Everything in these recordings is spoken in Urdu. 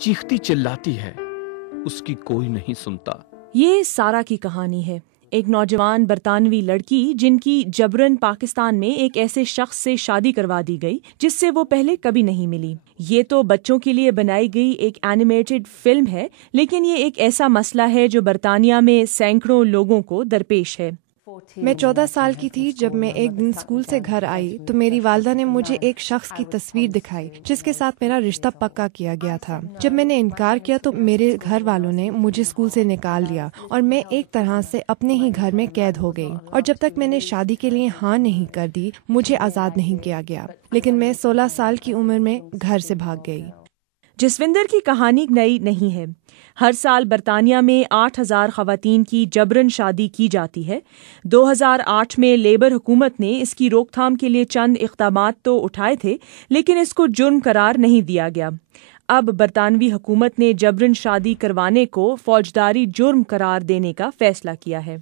چیختی چلاتی ہے، اس کی کوئی نہیں سنتا۔ یہ سارا کی کہانی ہے، ایک نوجوان برطانوی لڑکی جن کی جبراً پاکستان میں ایک ایسے شخص سے شادی کروا دی گئی جس سے وہ پہلے کبھی نہیں ملی۔ یہ تو بچوں کے لیے بنائی گئی ایک اینیمیٹڈ فلم ہے، لیکن یہ ایک ایسا مسئلہ ہے جو برطانیہ میں سینکڑوں لوگوں کو درپیش ہے۔ میں 14 سال کی تھی جب میں ایک دن اسکول سے گھر آئی تو میری والدہ نے مجھے ایک شخص کی تصویر دکھائی جس کے ساتھ میرا رشتہ پکا کیا گیا تھا۔ جب میں نے انکار کیا تو میرے گھر والوں نے مجھے اسکول سے نکال دیا اور میں ایک طرح سے اپنے ہی گھر میں قید ہو گئی، اور جب تک میں نے شادی کے لیے ہاں نہیں کر دی مجھے آزاد نہیں کیا گیا، لیکن میں 16 سال کی عمر میں گھر سے بھاگ گئی۔ جسوندر کی کہانی نئی نہیں ہے۔ ہر سال برطانیہ میں 8,000 خواتین کی جبراً شادی کی جاتی ہے۔ 2008 میں لیبر حکومت نے اس کی روک تھام کے لیے چند اقدامات تو اٹھائے تھے، لیکن اس کو جرم قرار نہیں دیا گیا۔ اب برطانوی حکومت نے جبراً شادی کروانے کو فوجداری جرم قرار دینے کا فیصلہ کیا ہے۔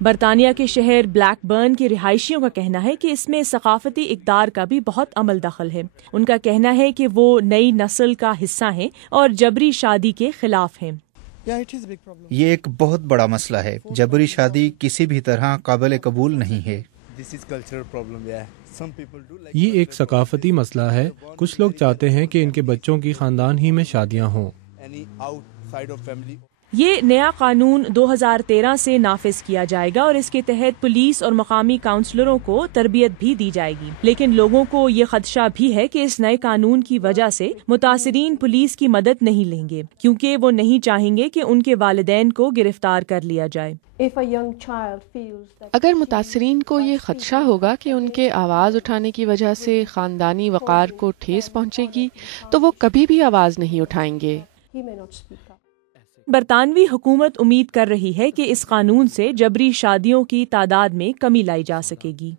برطانیہ کے شہر بلیک برن کے رہائشیوں کا کہنا ہے کہ اس میں ثقافتی اقدار کا بھی بہت عمل دخل ہے۔ ان کا کہنا ہے کہ وہ نئی نسل کا حصہ ہیں اور جبری شادی کے خلاف ہیں۔ یہ ایک بہت بڑا مسئلہ ہے۔ جبری شادی کسی بھی طرح قابل قبول نہیں ہے۔ یہ ایک ثقافتی مسئلہ ہے۔ کچھ لوگ چاہتے ہیں کہ ان کے بچوں کی خاندان ہی میں شادیاں ہوں۔ یہ نیا قانون 2013 سے نافذ کیا جائے گا اور اس کے تحت پولیس اور مقامی کاؤنسلروں کو تربیت بھی دی جائے گی، لیکن لوگوں کو یہ خدشہ بھی ہے کہ اس نئے قانون کی وجہ سے متاثرین پولیس کی مدد نہیں لیں گے، کیونکہ وہ نہیں چاہیں گے کہ ان کے والدین کو گرفتار کر لیا جائے۔ اگر متاثرین کو یہ خدشہ ہوگا کہ ان کے آواز اٹھانے کی وجہ سے خاندانی وقار کو ٹھیس پہنچے گی تو وہ کبھی بھی آواز نہیں اٹھائیں گے۔ برطانوی حکومت امید کر رہی ہے کہ اس قانون سے جبری شادیوں کی تعداد میں کمی لائی جا سکے گی۔